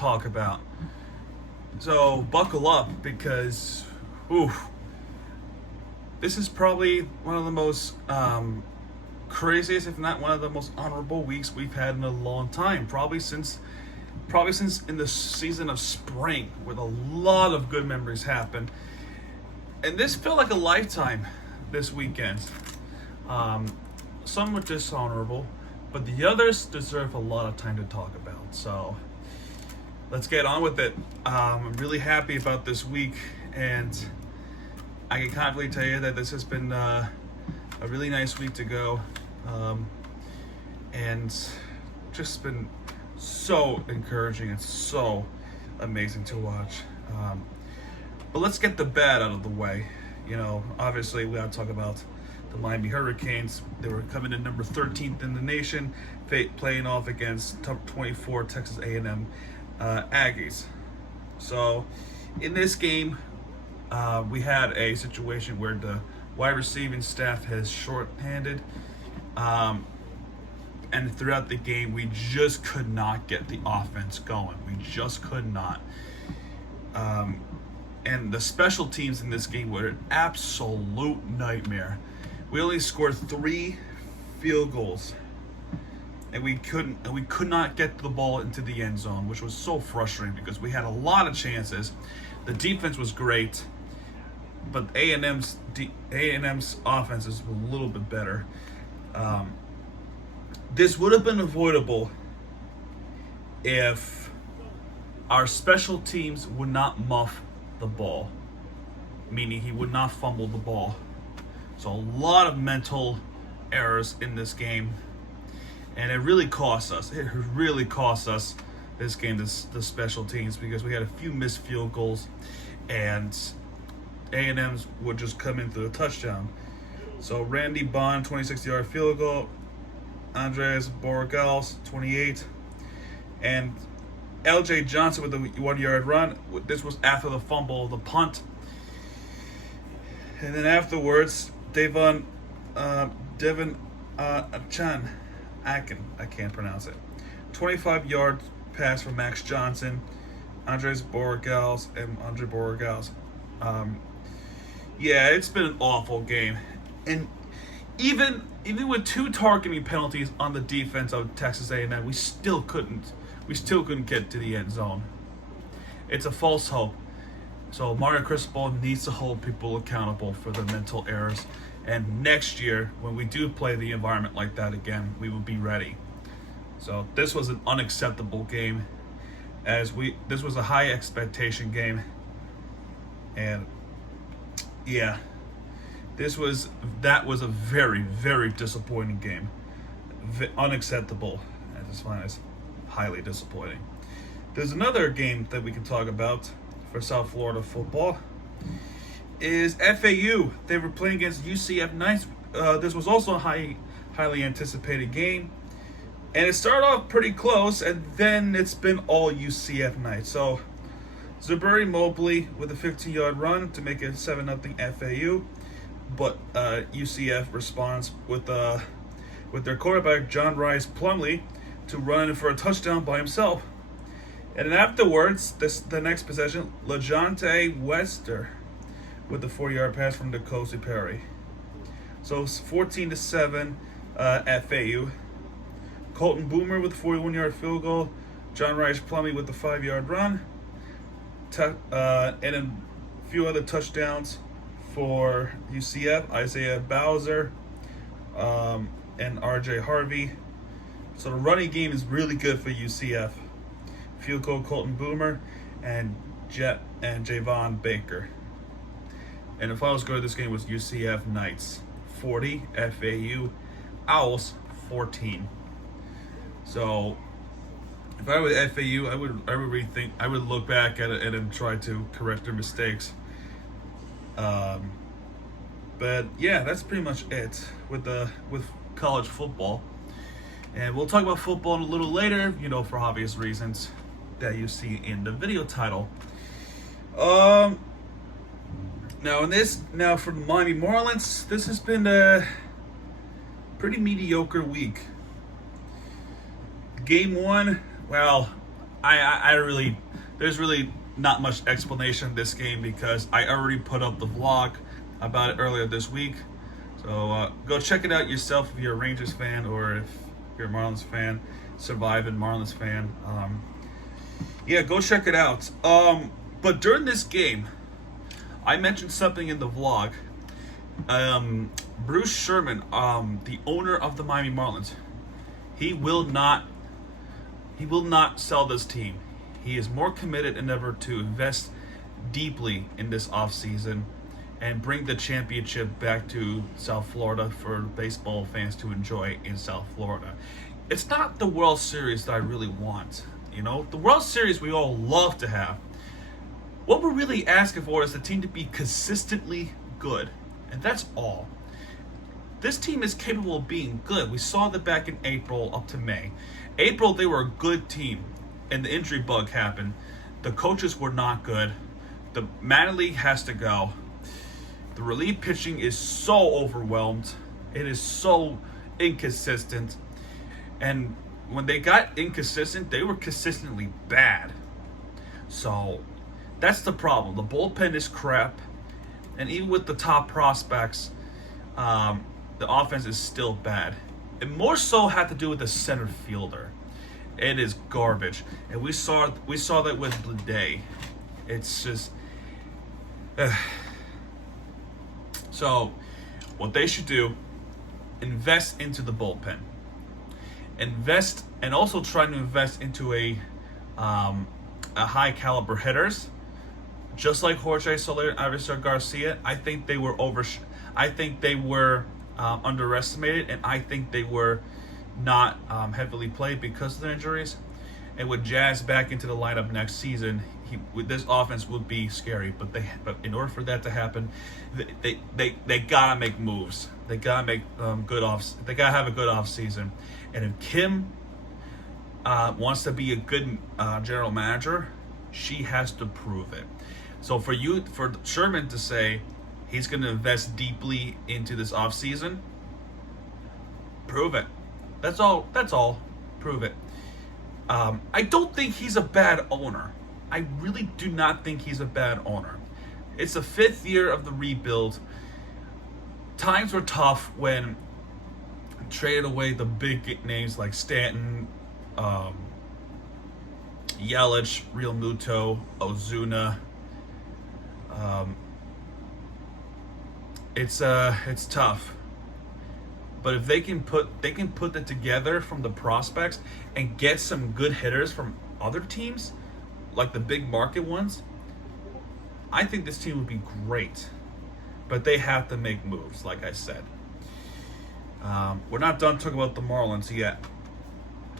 talk about. So buckle up because, oof, this is probably one of the most craziest, if not one of the most honorable weeks we've had in a long time. Probably since in the season of spring, where a lot of good memories happened. And this felt like a lifetime this weekend. Some were dishonorable, but the others deserve a lot of time to talk about. So let's get on with it. I'm really happy about this week, and I can confidently tell you that this has been a really nice week to go, and just been so encouraging and so amazing to watch. But let's get the bad out of the way. You know, obviously we got to talk about the Miami Hurricanes. They were coming in number 13th in the nation, playing off against top 24 Texas A&M Aggies. So in this game, we had a situation where the wide receiving staff has shorthanded, and throughout the game, we just could not get the offense going. We just could not. And the special teams in this game were an absolute nightmare. We only scored 3 field goals, and we could not get the ball into the end zone, which was so frustrating because we had a lot of chances. The defense was great, but A&M's offense is a little bit better. This would have been avoidable if our special teams would not muff the ball, meaning he would not fumble the ball. So a lot of mental errors in this game, and it really cost us. It really cost us this game, the special teams, because we had a few missed field goals, and A&M's would just come in through a touchdown. So Randy Bond, 26-yard field goal. Andres Borregales, 28. And L.J. Johnson with the 1-yard run. This was after the fumble, the punt. And then afterwards, Devon Chan, I can't pronounce it. 25-yard pass from Max Johnson, Andres Borregales, and Andre Borregales. Yeah, it's been an awful game. And even with 2 targeting penalties on the defense of Texas A&M, we still couldn't get to the end zone. It's a false hope. So Mario Cristobal needs to hold people accountable for their mental errors. And next year, when we do play the environment like that again, we will be ready. So this was an unacceptable game, this was a high expectation game. And yeah, that was a very, very disappointing game. Unacceptable at its finest. Highly disappointing. There's another game that we can talk about for South Florida football. Is FAU. They were playing against UCF Knights. This was also a highly anticipated game, and it started off pretty close, and then it's been all UCF Knights. So Zuberi Mobley with a 15-yard run to make it 7-0 FAU, but UCF responds with their quarterback John Rice Plumlee to run for a touchdown by himself. And then afterwards, the next possession, LeJonte Wester with the 4-yard pass from N'Kosi Perry. So 14-7 FAU. Colton Boomer with a 41-yard field goal. John Rice Plumlee with the 5-yard run. And then a few other touchdowns for UCF. Isaiah Bowser and RJ Harvey. So the running game is really good for UCF. Field goal Colton Boomer and Javon Baker. And the final score of this game was UCF Knights 40, FAU Owls 14. So if I were FAU, I would rethink. I would look back at it and try to correct their mistakes. But yeah, that's pretty much it with college football. And we'll talk about football a little later, for obvious reasons that you see in the video title. Now for the Miami Marlins, this has been a pretty mediocre week. Game 1, well, there's really not much explanation in this game because I already put up the vlog about it earlier this week. So go check it out yourself if you're a Rangers fan or if you're a Marlins fan, surviving Marlins fan. Yeah, go check it out. But during this game, I mentioned something in the vlog. Bruce Sherman, the owner of the Miami Marlins, he will not sell this team. He is more committed than ever to invest deeply in this offseason and bring the championship back to South Florida for baseball fans to enjoy in South Florida. It's not the World Series that I really want. You know, the World Series we all love to have. What we're really asking for is the team to be consistently good. And that's all. This team is capable of being good. We saw that back in April up to May. April, they were a good team, and the injury bug happened. The coaches were not good. The Manley has to go. The relief pitching is so overwhelmed. It is so inconsistent. And when they got inconsistent, they were consistently bad. So that's the problem. The bullpen is crap. And even with the top prospects, the offense is still bad. It more so had to do with the center fielder. It is garbage. And we saw that with Blade. It's just... So, what they should do, invest into the bullpen. Invest, and also try to invest into a high caliber hitters. Just like Jorge Soler and Avisar Garcia, I think they were underestimated, and I think they were not heavily played because of their injuries. And with Jazz back into the lineup next season, this offense would be scary. But in order for that to happen, they gotta make moves. They gotta make They gotta have a good off season. And if Kim wants to be a good general manager, she has to prove it. So for Sherman to say he's going to invest deeply into this offseason, prove it. That's all. Prove it. I don't think he's a bad owner. I really do not think he's a bad owner. It's the 5th year of the rebuild. Times were tough when traded away the big names like Stanton, Yelich, Real Muto, Ozuna. It's tough, but if they can put that together from the prospects and get some good hitters from other teams, like the big market ones, I think this team would be great. But they have to make moves, like I said. We're not done talking about the Marlins yet.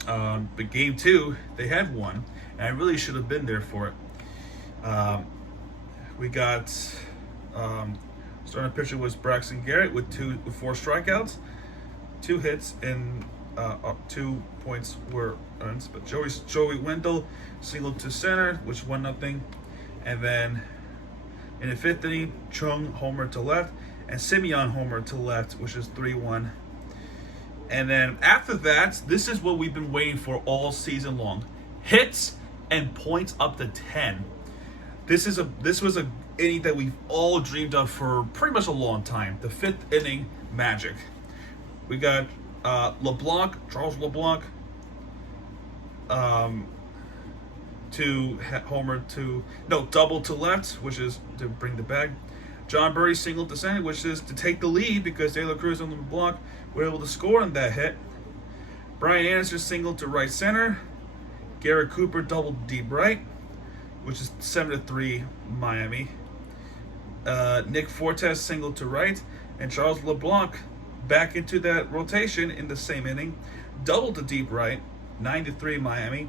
But game 2, they had won, and I really should have been there for it. We got starting pitcher was Braxton Garrett with 4 strikeouts, 2 hits, and 2 points were earned. But Joey Wendell singled to center, which 1-0, and then in the 5th inning, Chung homered to left, and Simeon homered to left, which is 3-1. And then after that, this is what we've been waiting for all season long: hits and points up to 10. This was a inning that we've all dreamed of for pretty much a long time. The 5th inning magic. We got Charles LeBlanc, double to left, which is to bring the bag. John Burry singled to center, which is to take the lead because De La Cruz and LeBlanc were able to score on that hit. Brian Anderson singled to right center. Garrett Cooper doubled deep right, which is 7-3 Miami. Nick Fortes singled to right, and Charles LeBlanc back into that rotation in the same inning, doubled to deep right, 9-3 Miami.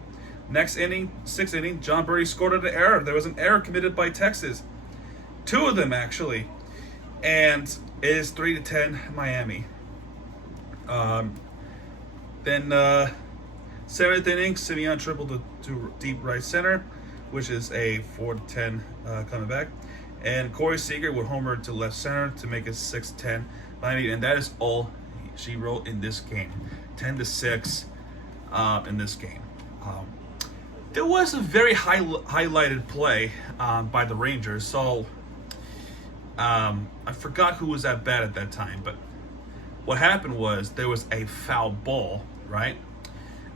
Next inning, 6th inning, John Burry scored an error. There was an error committed by Texas. 2 of them, actually. And it is 3-10 Miami. Then 7th inning, Simeon tripled to deep right center, which is a 4-10 coming back. And Corey Seager would homer to left center to make it 6-10 Miami. And that is all she wrote in this game. 10-6 in this game. There was a very highlighted play by the Rangers. So I forgot who was at bat at that time, but what happened was there was a foul ball, right?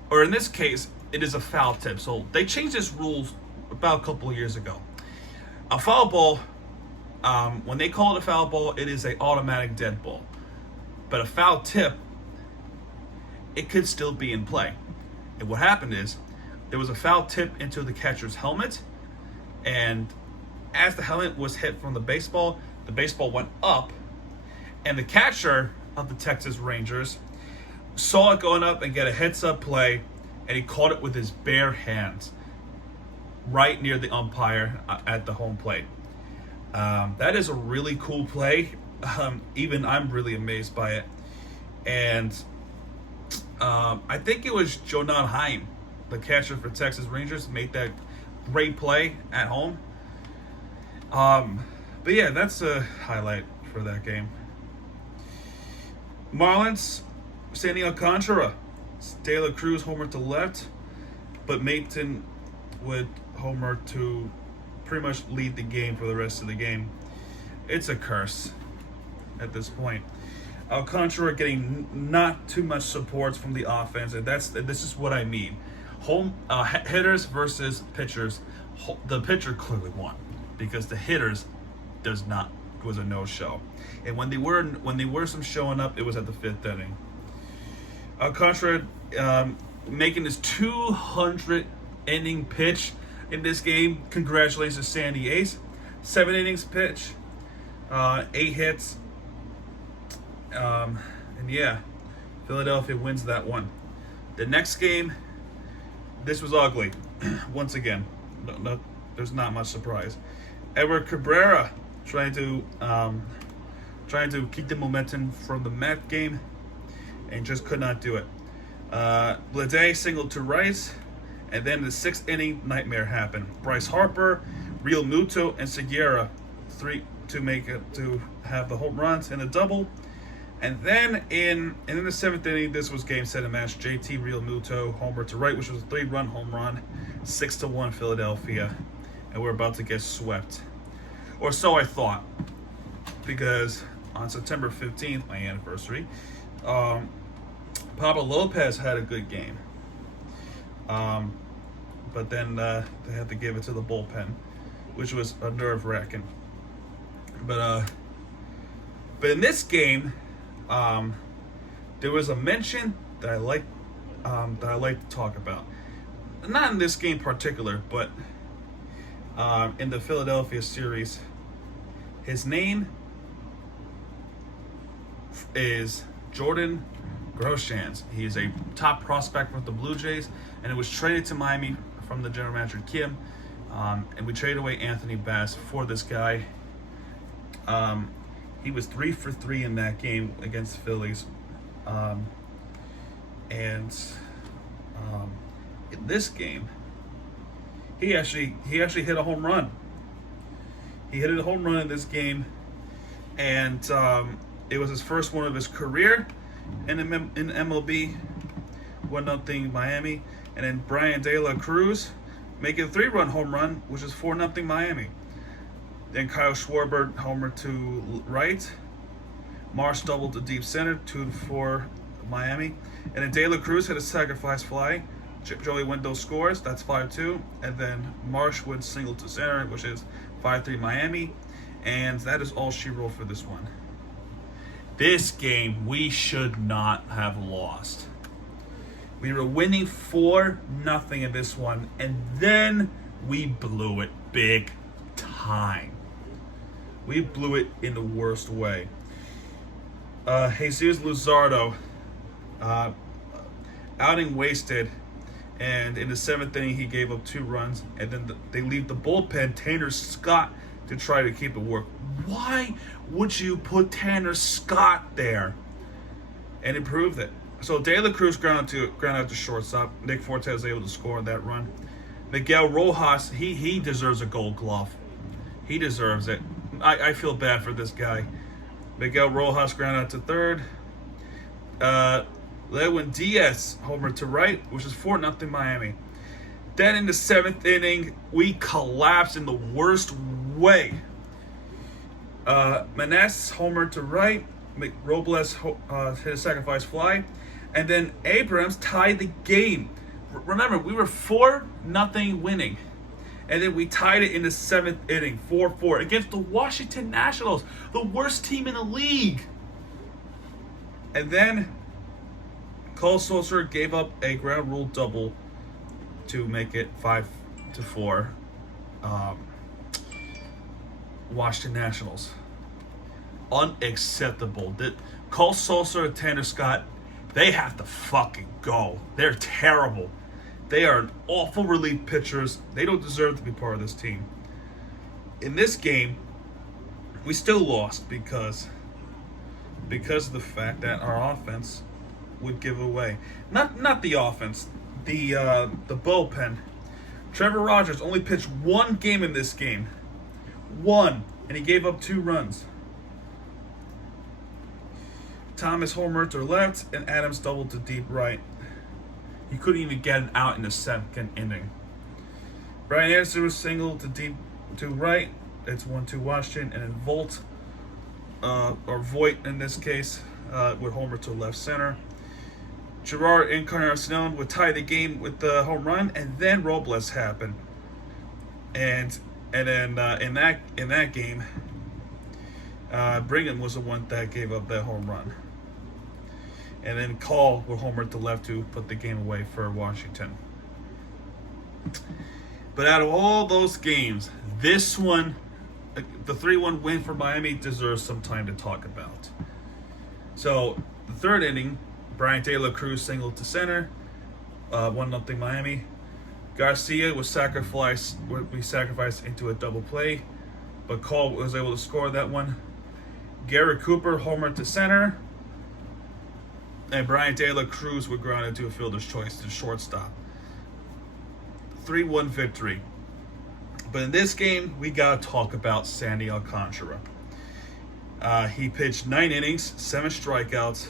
Or in this case, it is a foul tip. So they changed this rule about a couple of years ago. A foul ball, when they call it a foul ball, it is an automatic dead ball. But a foul tip, it could still be in play. And what happened is, there was a foul tip into the catcher's helmet, and as the helmet was hit from the baseball went up, and the catcher of the Texas Rangers saw it going up and get a heads-up play, and he caught it with his bare hands right near the umpire at the home plate. That is a really cool play. Even I'm really amazed by it. And I think it was Jonan Heim, the catcher for Texas Rangers, made that great play at home. But yeah, that's a highlight for that game. Marlins, Sandy Alcantara, De La Cruz homer to left, but Maton would homer to pretty much lead the game for the rest of the game. It's a curse at this point. Alcantara getting not too much support from the offense, and this is what I mean. Hitters versus pitchers. The pitcher clearly won because the hitters was a no-show, and when they were some showing up, it was at the 5th inning. Alcantara making his 200 inning pitch in this game. Congratulations, Sandy Ace. 7 innings pitch, 8 hits. And yeah, Philadelphia wins that one. The next game, this was ugly. Once again, no, there's not much surprise. Edward Cabrera trying to keep the momentum from the Met game, and just could not do it. Bleday singled to Rice, and then the 6th inning nightmare happened. Bryce Harper, Real Muto, and Segura to have the home runs and a double. And then in the 7th inning, this was game, set, and match. JT Real Muto homer to right, which was a 3-run home run, 6-1 Philadelphia, and we're about to get swept, or so I thought, because on September 15th, my anniversary, Pablo Lopez had a good game, but then they had to give it to the bullpen, which was a nerve-wracking. But in this game, there was a mention that I like to talk about. Not in this game in particular, but in the Philadelphia series. His name is Jordan Groshans. He is a top prospect with the Blue Jays, and it was traded to Miami from the general manager Kim. And we traded away Anthony Bass for this guy. He was 3 for 3 in that game against the Phillies. In this game, he actually hit a home run. He hit a home run in this game, and it was his first one of his career in MLB. 1-0 Miami, and then Brian De La Cruz making a 3-run home run, which is 4-0 Miami. Then Kyle Schwarber homer to right. Marsh doubled to deep center, 2-4 Miami. And then De La Cruz hit a sacrifice fly. Joey Wendell scores, that's 5-2. And then Marsh would single to center, which is 5-3 Miami. And that is all she wrote for this one. This game we should not have lost. We were winning 4-0 in this one, and then we blew it big time. We blew it in the worst way. Jesus Luzardo, outing wasted, and in the 7th inning he gave up 2 runs, and then they leave the bullpen, Tanner Scott, to try to keep it work. Why would you put Tanner Scott there? And it proved it. So De La Cruz ground out to shortstop. Nick Forte was able to score on that run. Miguel Rojas, he deserves a Gold Glove. He deserves it. I feel bad for this guy. Miguel Rojas ground out to third. Lewin Diaz homer to right, which is 4-0 Miami. Then in the 7th inning, we collapsed in the worst way. Manassas homered to right. Robles hit a sacrifice fly. And then Abrams tied the game. Remember, we were 4-0 winning. And then we tied it in the 7th inning, 4-4, against the Washington Nationals, the worst team in the league. And then Cole Sulser gave up a ground rule double to make it 5-4. Washington Nationals. Unacceptable. Cole Sulser and Tanner Scott, they have to fucking go. They're terrible. They are awful relief pitchers. They don't deserve to be part of this team. In this game, we still lost because of the fact that our offense would give away. Not the offense, the bullpen. Trevor Rogers only pitched one game in this game. One, and he gave up 2 runs. Thomas homered to left, and Adams doubled to deep right. He couldn't even get an out in the 2nd inning. Brian Anderson was singled to deep to right. It's 1-2 Washington, and then Voigt in this case, would homer to left center. Gerard Encarnacion would tie the game with the home run, and then Robles happened. And then in that game, Brigham was the one that gave up that home run. And then Call would homer to left to put the game away for Washington. But out of all those games, this one, the 3-1 win for Miami, deserves some time to talk about. So, the 3rd inning, Brian De La Cruz singled to center, 1-0 Miami. Garcia was sacrificed into a double play, but Call was able to score that one. Garrett Cooper homered to center, and Brian De La Cruz would ground into a fielder's choice to shortstop. 3-1 victory. But in this game, we got to talk about Sandy Alcantara. He pitched 9 innings, 7 strikeouts.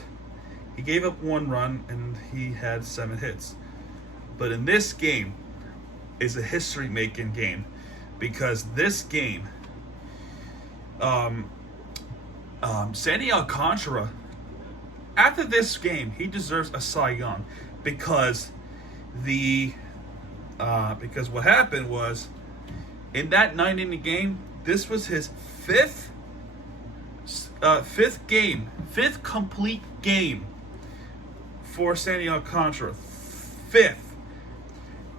He gave up 1 run, and he had 7 hits. But in this game is a history-making game, because this game, Sandy Alcantara, after this game, he deserves a Cy Young, because what happened was, in that 9-inning game, this was his 5th complete game for Sandy Alcantara. 5th.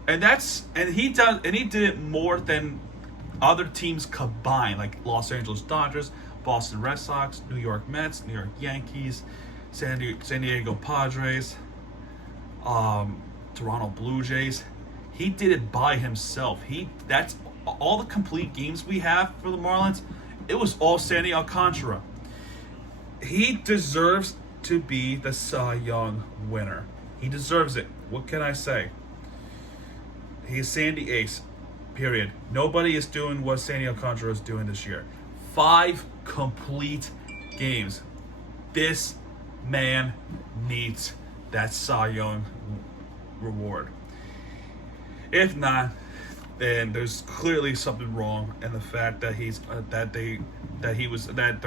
And he did it more than other teams combined, like Los Angeles Dodgers, Boston Red Sox, New York Mets, New York Yankees, San Diego Padres, Toronto Blue Jays. He did it by himself. That's all the complete games we have for the Marlins. It was all Sandy Alcantara. He deserves to be the Cy Young winner. He deserves it. What can I say? He's Sandy Ace. Period. Nobody is doing what Sandy Alcantara is doing this year. 5 complete games. This man needs that Cy Young reward. If not, then there's clearly something wrong in the fact that they're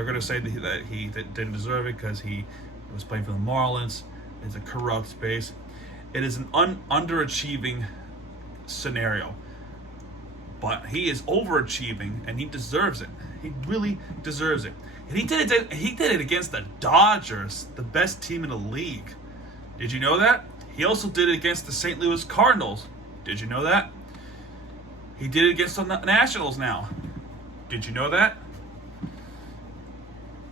going to say that he didn't deserve it because he was playing for the Marlins. It's a corrupt space. It is an underachieving scenario, but he is overachieving and he deserves it. He really deserves it. And he did it against the Dodgers, the best team in the league. Did you know that? He also did it against the St. Louis Cardinals. Did you know that? He did it against the Nationals now. Did you know that?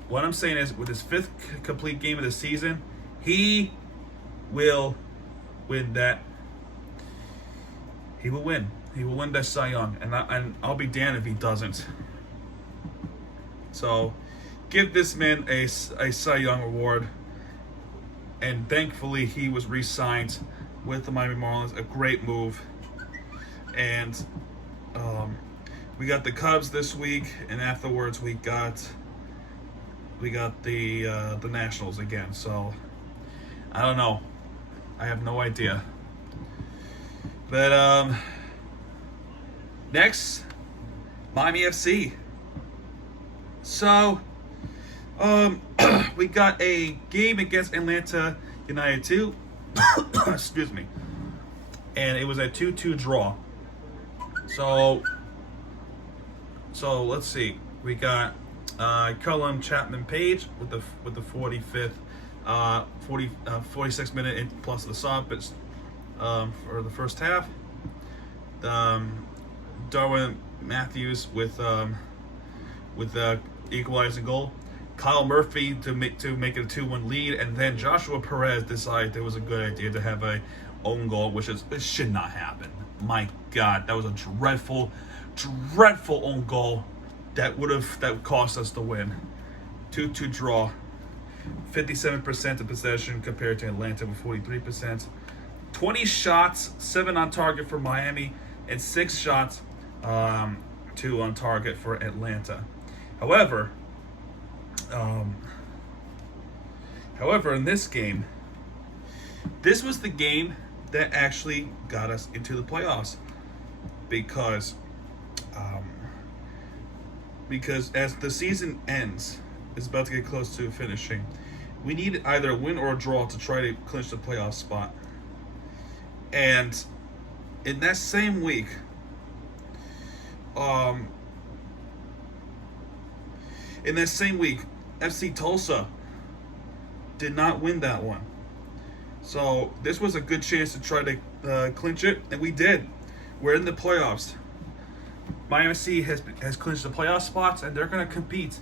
What I'm saying is, with his 5th complete game of the season, he will win that. He will win. He will win that Cy Young, and I'll be damned if he doesn't. So, give this man a Cy Young award. And thankfully, he was re-signed with the Miami Marlins. A great move. And we got the Cubs this week, and afterwards we got the Nationals again. So I don't know. I have no idea. But Next, Miami FC. So, we got a game against Atlanta United 2. Excuse me. And it was a 2-2 draw. So let's see. We got Cullen Chapman Page with the 45th, 46 minute plus the stoppage for the first half. Darwin Matthews with the equalizing goal. Kyle Murphy to make it a 2-1 lead, and then Joshua Perez decided it was a good idea to have a own goal, which it should not happen. My God, that was a dreadful own goal that would cost us the win. 2-2 draw. 57% of possession compared to Atlanta with 43%. 20 shots, 7 on target for Miami, and 6 shots, 2 on target for Atlanta. However, in this game, this was the game that actually got us into the playoffs, because as the season ends, it's about to get close to finishing, we need either a win or a draw to try to clinch the playoff spot. And in that same week, FC Tulsa did not win that one. So this was a good chance to try to clinch it, and we did. We're in the playoffs. Miami FC has clinched the playoff spots, and they're going to compete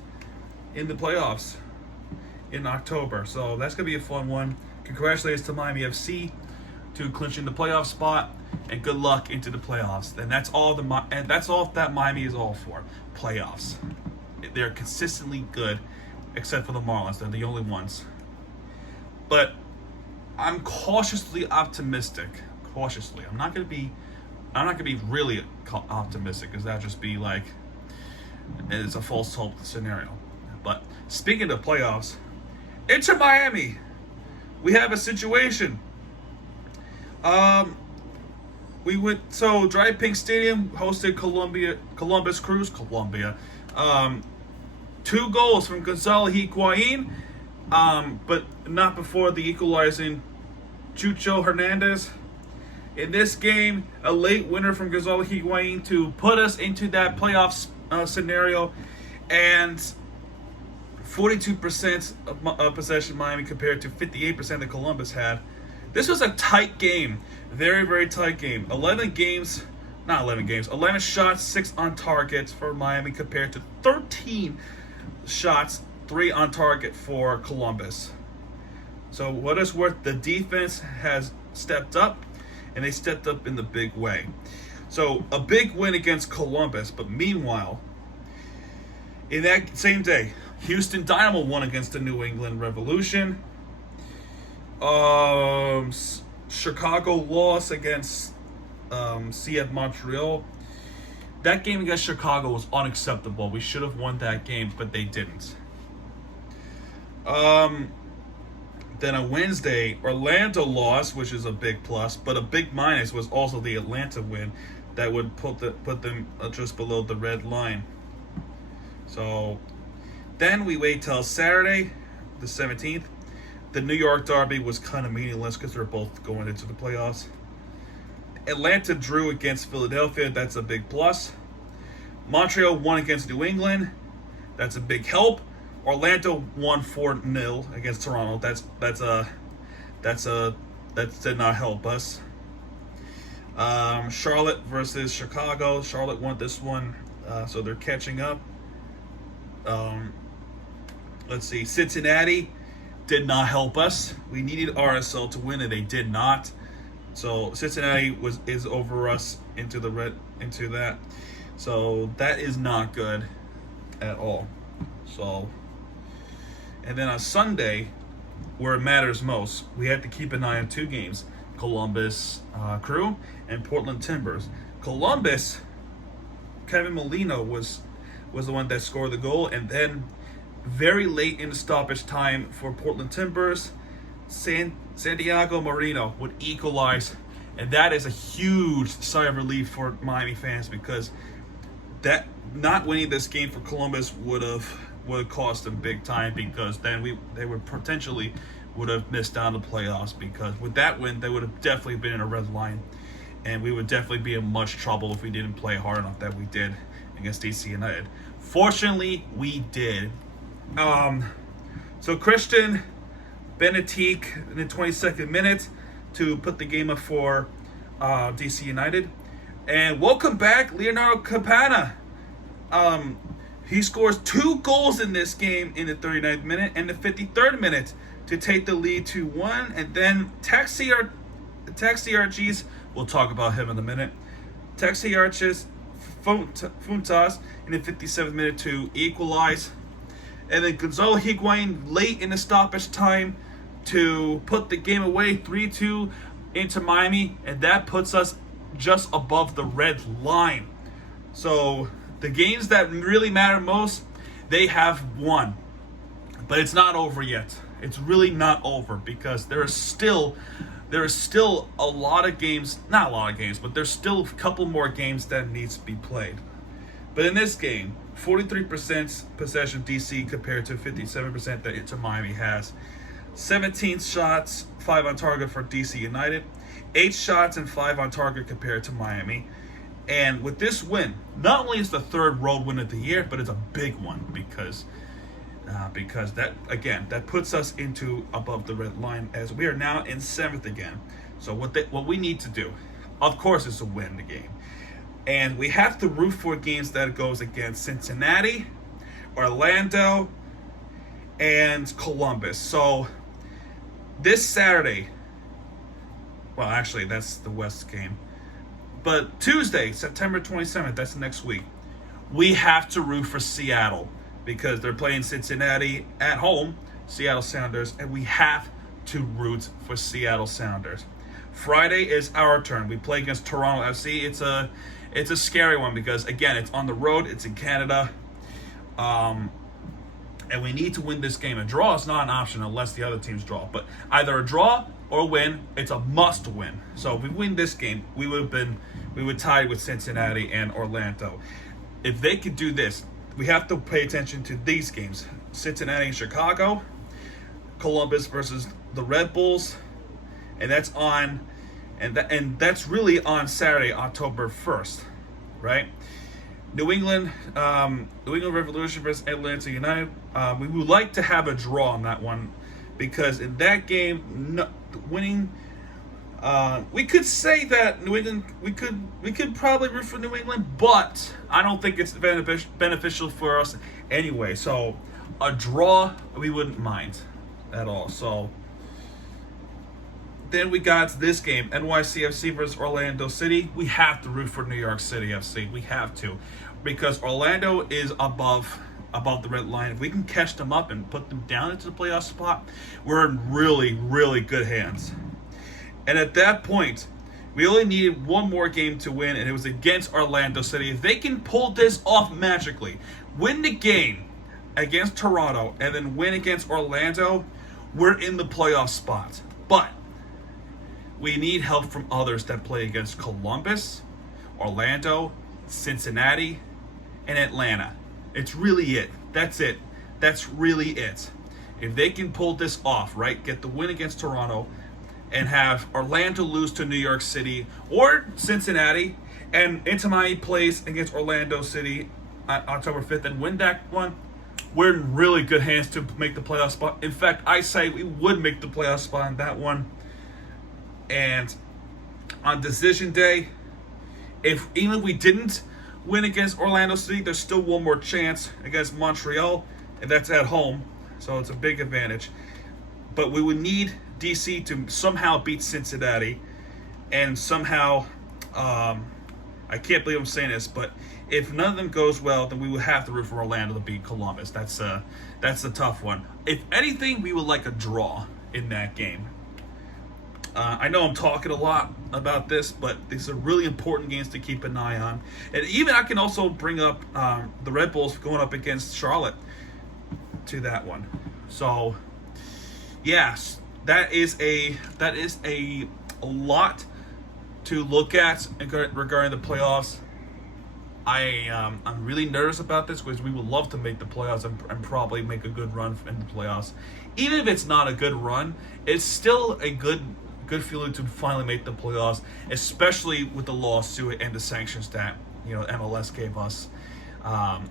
in the playoffs in October. So that's going to be a fun one. Congratulations to Miami FC to clinching the playoff spot, and good luck into the playoffs. And that's all that Miami is all for. Playoffs. They're consistently good, except for the Marlins. They're the only ones. But I'm cautiously optimistic. Cautiously. I'm not gonna be really optimistic, because that'd just be like it's a false hope scenario. But speaking of playoffs, Inter Miami, we have a situation. Dry Pink Stadium hosted Columbus Crews. 2 goals from Gonzalo Higuain, but not before the equalizing Chucho Hernandez. In this game, a late winner from Gonzalo Higuain to put us into that playoff scenario, and 42% of possession Miami compared to 58% that Columbus had. This was a tight game. Very, very tight game. 11 shots, 6 on target for Miami compared to 13 shots, 3 on target for Columbus. So what is worth, the defense has stepped up, and they stepped up in the big way. So a big win against Columbus, but meanwhile, in that same day, Houston Dynamo won against the New England Revolution. Chicago lost against CF Montreal. That game against Chicago was unacceptable. We should have won that game, but they didn't. Then on Wednesday, Orlando lost, which is a big plus, but a big minus was also the Atlanta win that would put them just below the red line. So then we wait till Saturday, the 17th. The New York Derby was kind of meaningless because they're both going into the playoffs. Atlanta drew against Philadelphia. That's a big plus. Montreal won against New England. That's a big help. Orlando won 4-0 against Toronto. That did not help us. Charlotte versus Chicago. Charlotte won this one, so they're catching up. Let's see. Cincinnati did not help us. We needed RSL to win, and they did not. So Cincinnati is over us into that. So that is not good at all. So, and then on Sunday, where it matters most, we had to keep an eye on 2 games: Columbus Crew and Portland Timbers. Columbus, Kevin Molino was the one that scored the goal, and then very late in the stoppage time for Portland Timbers, Santiago Marino would equalize And that is a huge sigh of relief for Miami fans, because that not winning this game for Columbus would have cost them big time, because then they would potentially would have missed out on the playoffs, because with that win they would have definitely been in a red line, and we would definitely be in much trouble if we didn't play hard enough that we did against DC United. Fortunately, we did. So Christian Benetique in the 22nd minute to put the game up for DC United. And welcome back, Leonardo Campana. He scores 2 goals in this game in the 39th minute and the 53rd minute to take the lead 2-1. And then Taxiarchis, we'll talk about him in a minute. Taxiarchis Funtas in the 57th minute to equalize. And then Gonzalo Higuain late in the stoppage time to put the game away 3-2 into Miami, and that puts us just above the red line. So the games that really matter most, they have won. But it's not over yet. It's really not over, because there is still a lot of games, not a lot of games, but there's still a couple more games that needs to be played. But in this game, 43% possession DC compared to 57% that Inter Miami has. 17 shots, 5 on target for DC United. 8 shots and 5 on target compared to Miami. And with this win, not only is the 3rd road win of the year, but it's a big one, because that, again, that puts us into above the red line, as we are now in 7th again. So what we need to do, of course, is to win the game. And we have to root for games that goes against Cincinnati, Orlando, and Columbus. So this Saturday, well, actually, that's the West game. But Tuesday, September 27th, that's next week, we have to root for Seattle, because they're playing Cincinnati at home, Seattle Sounders, and we have to root for Seattle Sounders. Friday is our turn. We play against Toronto FC. It's a scary one, because, again, it's on the road. It's in Canada. And we need to win this game. A draw is not an option unless the other teams draw. But either a draw or win, it's a must win. So if we win this game, we would tie with Cincinnati and Orlando. If they could do this, we have to pay attention to these games: Cincinnati and Chicago, Columbus versus the Red Bulls, and that's really on Saturday, October 1st, right? New England Revolution versus Atlanta United. We would like to have a draw on that one, because in that game, winning, we could say that New England, we could probably root for New England, but I don't think it's beneficial for us anyway. So a draw, we wouldn't mind at all. So then we got this game, NYCFC versus Orlando City. We have to root for New York City FC. We have to, because Orlando is above the red line. If we can catch them up and put them down into the playoff spot, we're in really, really good hands. And at that point, we only needed one more game to win, and it was against Orlando City. If they can pull this off magically, win the game against Toronto, and then win against Orlando, we're in the playoff spot. But we need help from others that play against Columbus, Orlando, Cincinnati, and Atlanta. It's really it. That's it. That's really it. If they can pull this off, right, get the win against Toronto, and have Orlando lose to New York City or Cincinnati, and Inter Miami plays against Orlando City on October 5th and win that one, we're in really good hands to make the playoff spot. In fact, I say we would make the playoff spot on that one. And on decision day, even if we didn't win against Orlando City, there's still one more chance against Montreal, and that's at home, so it's a big advantage. But we would need DC to somehow beat Cincinnati, and somehow, I can't believe I'm saying this, but if none of them goes well, then we would have to root for Orlando to beat Columbus. That's a tough one. If anything, we would like a draw in that game. I know I'm talking a lot about this, but these are really important games to keep an eye on. And even I can also bring up the Red Bulls going up against Charlotte to that one. So, yes, that is a lot to look at regarding the playoffs. I'm really nervous about this because we would love to make the playoffs and probably make a good run in the playoffs. Even if it's not a good run, it's still a good feeling to finally make the playoffs, especially with the lawsuit and the sanctions that MLS gave us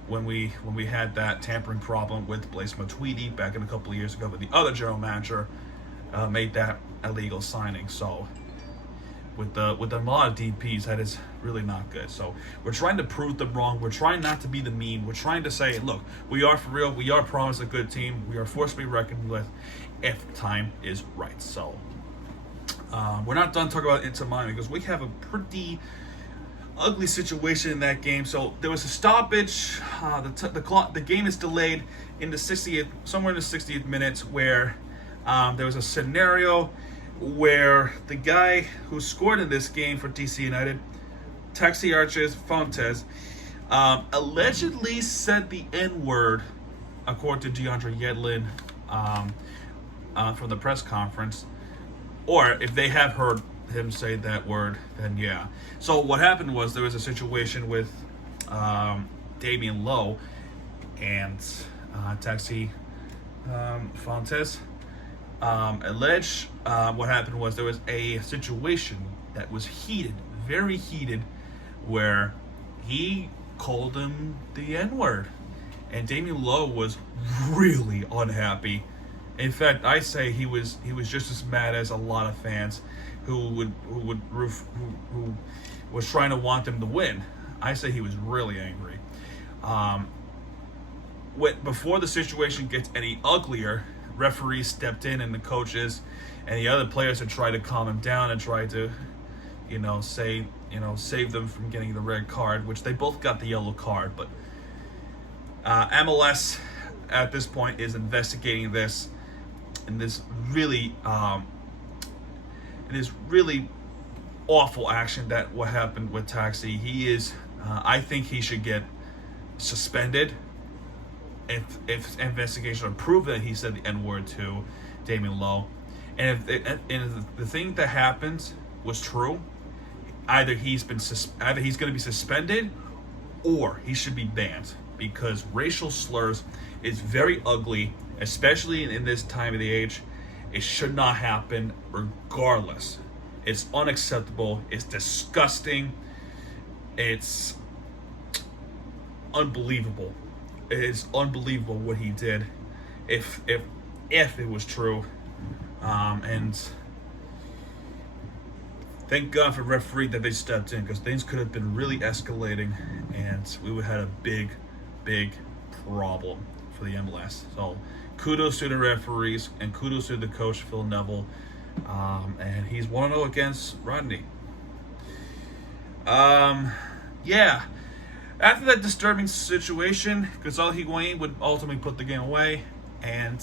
when we had that tampering problem with Blaise Matuidi back in a couple of years ago, but the other general manager made that illegal signing. So with a lot of DPs, that is really not good. So we're trying to prove them wrong. We're trying not to be the meme. We're trying to say, look, we are for real. We are promised a good team. We are forced to be reckoned with if time is right. So we're not done talking about Inter Miami because we have a pretty ugly situation in that game. So there was a stoppage. The game is delayed in the 60th, somewhere in the 60th minute, where there was a scenario where the guy who scored in this game for DC United, Taxi Arches Fontes, allegedly said the N-word, according to DeAndre Yedlin from the press conference. Or if they have heard him say that word, then yeah. So what happened was there was a situation with Damian Lowe and Taxi Fontes. Alleged what happened was there was a situation that was heated, very heated, where he called him the N-word, and Damian Lowe was really unhappy. In fact, I say he was just as mad as a lot of fans who was trying to want them to win. I say he was really angry. Before the situation gets any uglier, referees stepped in, and the coaches and the other players had tried to calm him down and try to, save them from getting the red card, which they both got the yellow card. But MLS at this point is investigating this, and this really awful action that what happened with Taxi. He is, I think he should get suspended. If investigation would prove that he said the N-word to Damian Lowe, and if the thing that happened was true, either he's going to be suspended or he should be banned, because racial slurs is very ugly, especially in this time of the age. It should not happen regardless. It's unacceptable. It's disgusting. It's unbelievable. It is unbelievable what he did, if it was true, and thank God for referee that they stepped in, because things could have been really escalating, and we would have had a big problem for the MLS. So kudos to the referees and kudos to the coach Phil Neville, and he's 1-0 against Rodney. Yeah. After that disturbing situation, Gonzalo Higuain would ultimately put the game away, and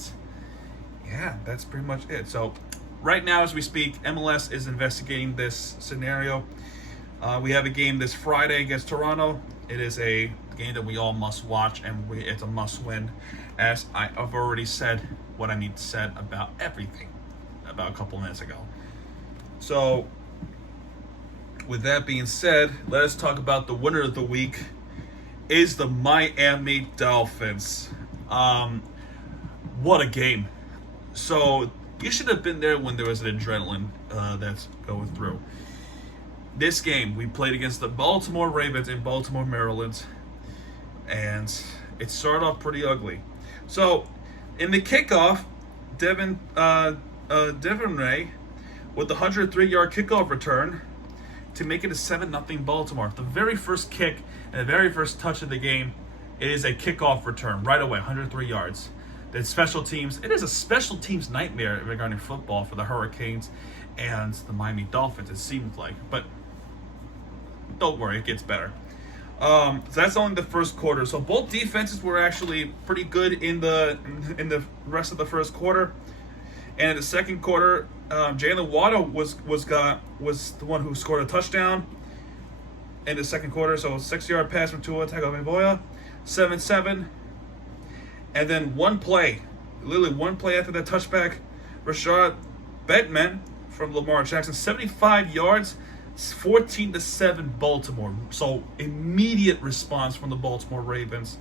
yeah, that's pretty much it. So right now as we speak, MLS is investigating this scenario. We have a game this Friday against Toronto. It is a game that we all must watch, and it's a must win, as I've already said what I need to say about everything about a couple minutes ago. So with that being said, let us talk about the winner of the week. Is the Miami Dolphins. What a game. So you should have been there when there was an adrenaline that's going through. This game, we played against the Baltimore Ravens in Baltimore, Maryland, and it started off pretty ugly. So in the kickoff, Devin Ray with the 103-yard kickoff return to make it a 7-0 Baltimore. The very first kick and the very first touch of the game, it is a kickoff return right away, 103 yards. The special teams, it is a special teams nightmare regarding football for the Hurricanes and the Miami Dolphins, it seems like. But don't worry, it gets better. So that's only the first quarter. So both defenses were actually pretty good in the rest of the first quarter. And in the second quarter, Jalen Waddle was the one who scored a touchdown in the second quarter. So a 6-yard pass from Tua Tagovailoa, 7-7. And then literally one play after that touchback, Rashad Bateman from Lamar Jackson, 75 yards, It's 14-7 Baltimore. So immediate response from the Baltimore Ravens.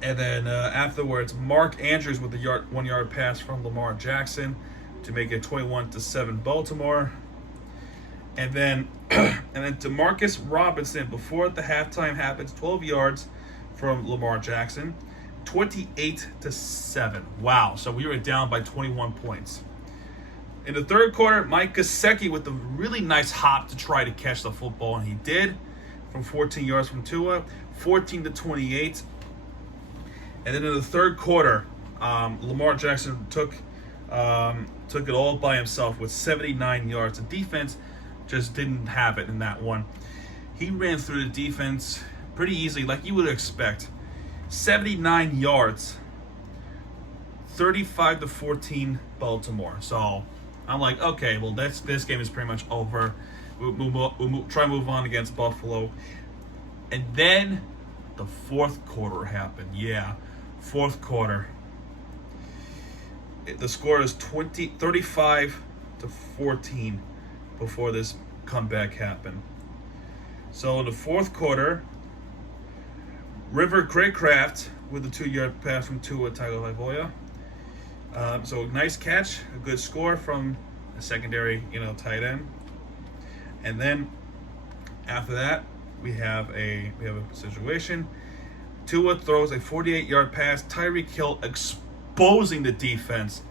And then afterwards, Mark Andrews with the 1-yard pass from Lamar Jackson to make it 21-7 Baltimore. And then Demarcus Robinson before the halftime happens, 12 yards from Lamar Jackson, 28-7. Wow! So we were down by 21 points. In the third quarter, Mike Gesicki with a really nice hop to try to catch the football, and he did from 14 yards from Tua, 14-28. And then in the third quarter, Lamar Jackson took it all by himself with 79 yards. The defense just didn't have it in that one. He ran through the defense pretty easily, like you would expect. 79 yards, 35-14 Baltimore. So I'm like, okay, well, this game is pretty much over. We'll try and move on against Buffalo. And then the fourth quarter happened. Yeah, fourth quarter. The score is 35-14 before this comeback happened. So in the fourth quarter, River Craycraft with a 2-yard pass from Tua Tagovailoa. So nice catch, a good score from a secondary, tight end. And then after that, we have a situation. Tua throws a 48-yard pass. Tyreek Hill exposing the defense.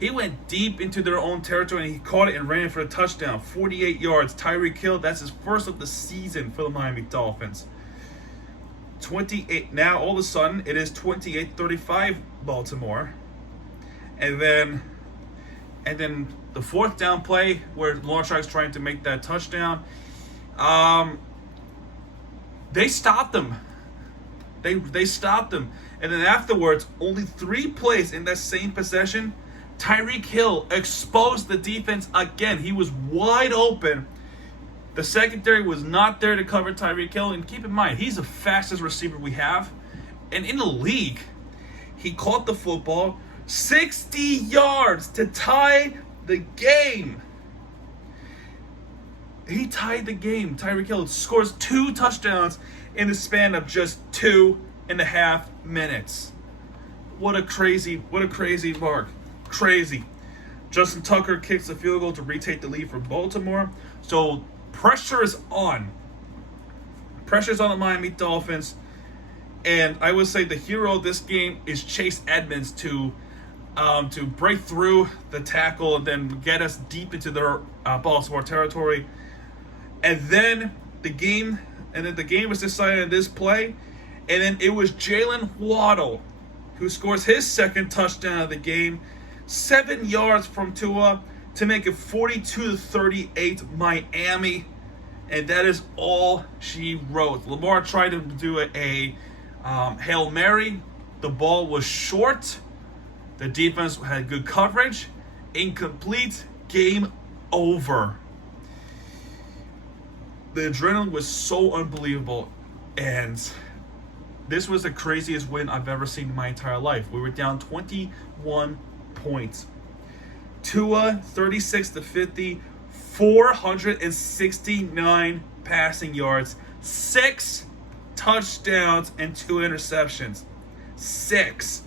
He went deep into their own territory and he caught it and ran for a touchdown. 48 yards. Tyreek Hill, that's his first of the season for the Miami Dolphins. 28. Now all of a sudden it is 28-35 Baltimore. And then the fourth down play where Longshot's trying to make that touchdown. They stopped them. They stopped them. And then afterwards, only 3 plays in that same possession, Tyreek Hill exposed the defense again. He was wide open. The secondary was not there to cover Tyreek Hill. And keep in mind, he's the fastest receiver we have. And in the league, he caught the football 60 yards to tie the game. He tied the game. Tyreek Hill scores 2 touchdowns in the span of just 2.5 minutes. What a crazy mark. Crazy. Justin Tucker kicks the field goal to retake the lead for Baltimore. So pressure is on. Pressure's on the Miami Dolphins. And I would say the hero of this game is Chase Edmonds to break through the tackle and then get us deep into their Baltimore territory. And then the game was decided in this play. And then it was Jalen Waddle who scores his second touchdown of the game, 7 yards from Tua to make it 42-38 Miami. And that is all she wrote. Lamar tried to do a Hail Mary. The ball was short. The defense had good coverage. Incomplete. Game over. The adrenaline was so unbelievable. And this was the craziest win I've ever seen in my entire life. We were down 21 points. Tua, 36-50, 469 passing yards, 6 touchdowns, and 2 interceptions. 6.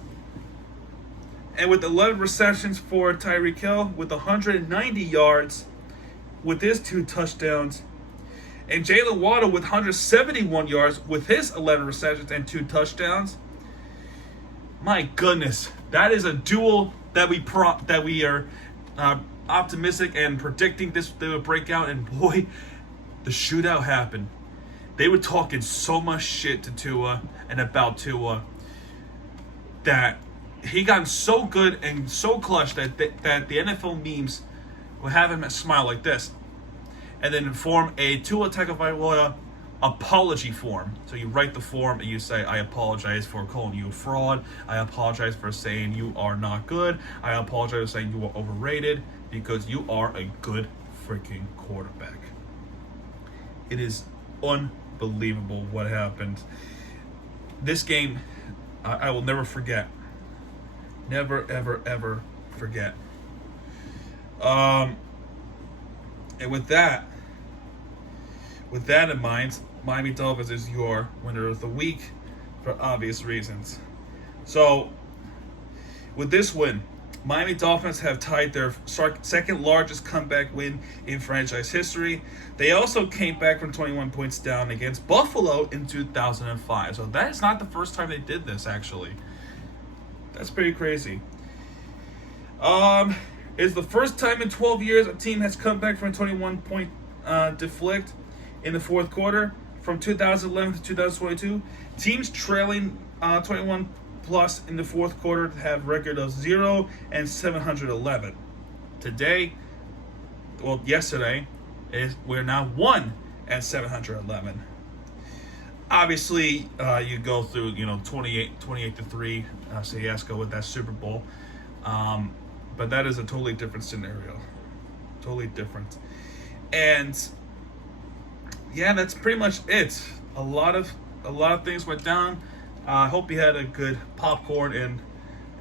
And with 11 receptions for Tyreek Hill, with 190 yards, with his 2 touchdowns. And Jalen Waddle with 171 yards with his 11 receptions and 2 touchdowns. My goodness, that is a duel that we are optimistic and predicting they would break out. And boy, the shootout happened. They were talking so much shit to Tua and about Tua that he got so good and so clutch that the NFL memes will have him smile like this. And then form a Tua Tagovailoa apology form. So you write the form and you say, I apologize for calling you a fraud. I apologize for saying you are not good. I apologize for saying you are overrated because you are a good freaking quarterback. It is unbelievable what happened. This game, I will never forget. Never, ever, ever forget. And with that, with that in mind, Miami Dolphins is your winner of the week for obvious reasons. So, with this win, Miami Dolphins have tied their second largest comeback win in franchise history. They also came back from 21 points down against Buffalo in 2005. So that is not the first time they did this, actually. That's pretty crazy. It's the first time in 12 years a team has come back from a 21-point deflect in the fourth quarter. From 2011 to 2022, teams trailing 21 plus in the fourth quarter have record of 0 and 711. Yesterday, we're now 1 and 711. Obviously, you go through 28 to 3 fiasco with that Super Bowl, but that is a totally different scenario, totally different. And yeah, that's pretty much it. A lot of things went down. I hope you had a good popcorn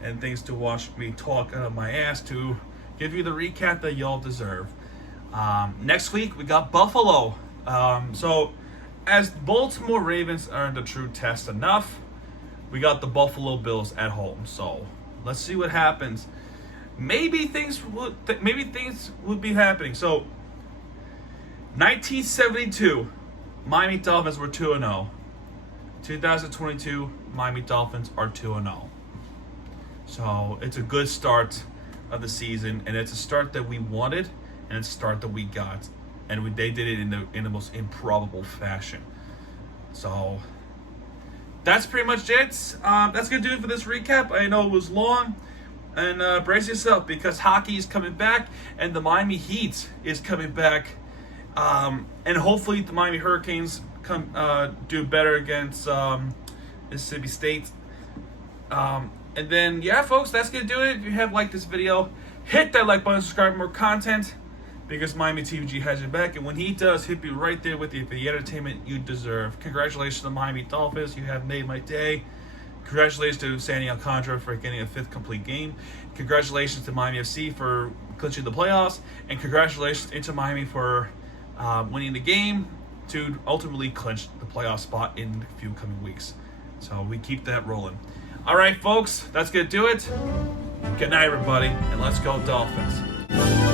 and things to watch me talk out of my ass to give you the recap that y'all deserve. Next week we got Buffalo. So as Baltimore Ravens aren't the true test enough, we got the Buffalo Bills at home. So let's see what happens. Maybe things would be happening. So 1972, Miami Dolphins were 2-0. 2022, Miami Dolphins are 2-0. So it's a good start of the season, and it's a start that we wanted, and it's a start that we got, and they did it in the most improbable fashion. So that's pretty much it. That's gonna do it for this recap. I know it was long, and brace yourself because hockey is coming back, and the Miami Heat is coming back, and hopefully the Miami Hurricanes do better against Mississippi State. And then, yeah, folks, that's going to do it. If you have liked this video, hit that like button, subscribe for more content, because Miami TVG has your back. And when he does, he'll be right there with you for the entertainment you deserve. Congratulations to Miami Dolphins. You have made my day. Congratulations to Sandy Alcantara for getting a 5th complete game. Congratulations to Miami FC for clinching the playoffs. And congratulations into Miami for winning the game to ultimately clinch the playoff spot in a few coming weeks. So we keep that rolling. All right, folks, that's going to do it. Good night, everybody, and let's go Dolphins.